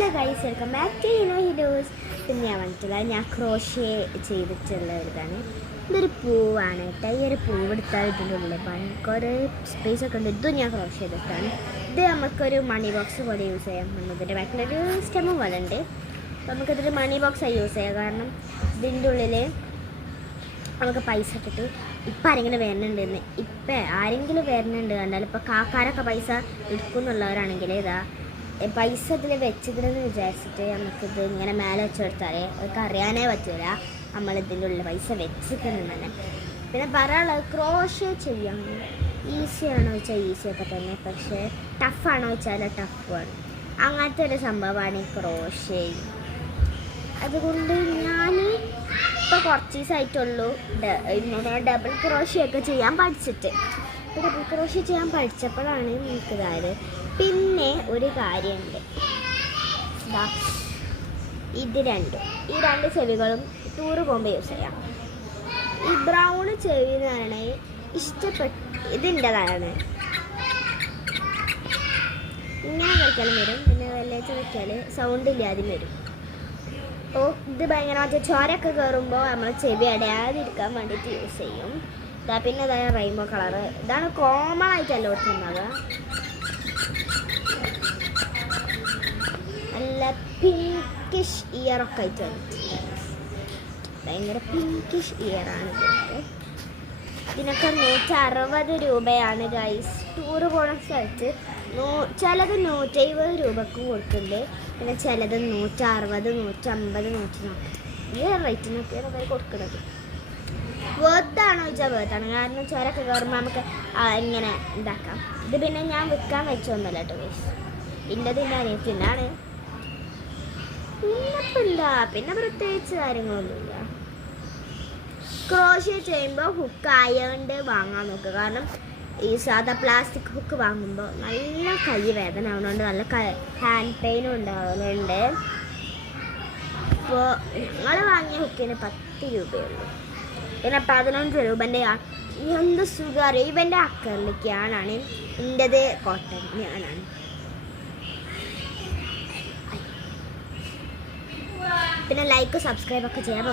Hello guys, welcome back to Hidos. പിന്നെ ഞാൻ വന്നിട്ടുള്ള ഞാൻ ക്രോഷ്യ ചെയ്തിട്ടുള്ള ഒരിതാണ്. ഇതൊരു പൂവാണ് കേട്ടോ. ഈ ഒരു പൂവ് എടുത്താൽ ഇതിൻ്റെ ഉള്ളിൽ ഭയങ്കര സ്പേസ് ഒക്കെ ഉണ്ട്. ഇതും ഞാൻ ക്രോഷ്യ ചെയ്തിട്ടാണ്. ഇത് നമുക്കൊരു മണി ബോക്സ് പോലെ യൂസ് ചെയ്യാം. ഇതിൻ്റെ ബാക്കിലൊരു സ്റ്റെമ്മ് പോലെ ഉണ്ട്. അപ്പോൾ നമുക്കിതൊരു മണി ബോക്സായി യൂസ് ചെയ്യാം. കാരണം ഇതിൻ്റെ ഉള്ളിൽ നമുക്ക് പൈസ ഇട്ടിട്ട് ഇപ്പം ആരെങ്കിലും വരുന്നുണ്ടെന്ന് ആരെങ്കിലും വരുന്നുണ്ട് കണ്ടാൽ ഇപ്പോൾ കാക്കാരൊക്കെ പൈസ എടുക്കുന്നുള്ളവരാണെങ്കിൽ ഇതാ പൈസ ഇതിൽ വെച്ചിട്ടുണ്ടെന്ന് വിചാരിച്ചിട്ട് നമുക്കിത് ഇങ്ങനെ മേലെ വെച്ച് കൊടുത്താൽ അവർക്ക് അറിയാനേ പറ്റില്ല നമ്മളിതിൻ്റെ ഉള്ളിൽ പൈസ വെച്ചിരിക്കുന്നത് തന്നെ. പിന്നെ പറയാനുള്ളത് ക്രോഷ്യ ചെയ്യാൻ ഈസിയാണോ വെച്ചാൽ ഈസിയൊക്കെ തന്നെ, പക്ഷേ ടഫാണോ വെച്ചാൽ ടഫാണ്. അങ്ങനത്തെ ഒരു സംഭവമാണ് ഈ ക്രോഷ്യ. അതുകൊണ്ട് ഞാൻ ഇപ്പോൾ കുറച്ച് ദിവസമായിട്ടുള്ളൂ ഇങ്ങനെ ഡബിൾ ക്രോഷ്യൊക്കെ ചെയ്യാൻ പഠിച്ചിട്ട്. ഇപ്പോൾ ഡബിൾ ക്രോഷ്യ ചെയ്യാൻ പഠിച്ചപ്പോഴാണ് എനിക്കിതായത്. പിന്നെ ഒരു കാര്യമുണ്ട്, ഈ രണ്ട് ചെവികളും ടൂറ് പോകുമ്പോൾ യൂസ് ചെയ്യാം. ഈ ബ്രൗൺ ചെവി എന്ന് പറയണത് ഇതിൻ്റെതാണ്. ഇങ്ങനെ കളിക്കാനും വരും, പിന്നെ വെള്ളിയാഴ്ച വെച്ചാൽ സൗണ്ട് ഇല്ലാതെ വരും. അപ്പോൾ ഇത് ഭയങ്കര ചോരയൊക്കെ കയറുമ്പോൾ നമ്മൾ ചെവി അടയാതിരിക്കാൻ വേണ്ടിയിട്ട് യൂസ് ചെയ്യും. പിന്നെ ഇതായ റെയിൻബോ കളറ്, ഇതാണ് കോമൺ ആയിട്ട് എല്ലായിടത്തും ഉണ്ടാവുക. നല്ല പിങ്കിഷ് ഇയറൊക്കെ ആയിട്ട് ഭയങ്കര പിങ്കിഷ് ഇയറാണ് ഇതിൻ്റെ. ഇതിനൊക്കെ 160 രൂപയാണ് ഗൈസ്. ടൂറ് പോകുന്ന സ്ഥലത്ത് ചിലത് 170 രൂപക്ക് കൊടുക്കുന്നുണ്ട്, പിന്നെ ചിലത് 160, 150, 140 ഈ റേറ്റിനൊക്കെയാണ് അവർ കൊടുക്കുന്നത്. വേർത്താണോ ചോദിച്ചാൽ വേർത്താണ്, കാരണം ചോരൊക്കെ കയറുമ്പോൾ നമുക്ക് ഇങ്ങനെ ഉണ്ടാക്കാം. ഇത് പിന്നെ ഞാൻ വിൽക്കാൻ വെച്ചൊന്നുമല്ല കേട്ടോ ഗൈസ്, ഇതിൻ്റെ അനിയത്തിനാണ്. പിന്നെ പ്രത്യേകിച്ച് കാര്യങ്ങളൊന്നുമില്ല. ക്രോഷ്യ ചെയ്യുമ്പോൾ ഹുക്ക് ആയതുകൊണ്ട് വാങ്ങാൻ നോക്കുക. കാരണം ഈ സാധാ പ്ലാസ്റ്റിക് ഹുക്ക് വാങ്ങുമ്പോൾ നല്ല കൈ വേദന ആവുന്നതുകൊണ്ട് നല്ല ഹാൻഡ് പെയിനും ഉണ്ടാവുന്നുണ്ട്. അപ്പോൾ നിങ്ങൾ വാങ്ങിയ ഹുക്കിന് 10 രൂപയുള്ളൂ. പിന്നെ 15 രൂപൻ്റെ എന്ത് സുഖം അറിയാം. ഇവൻ്റെ അക്കറിലേക്കാണ്, എൻ്റെത് കോട്ടൺ ഞാനാണ്. പിന്നെ ലൈക്ക് സബ്സ്ക്രൈബ് ഒക്കെ ചെയ്യാം.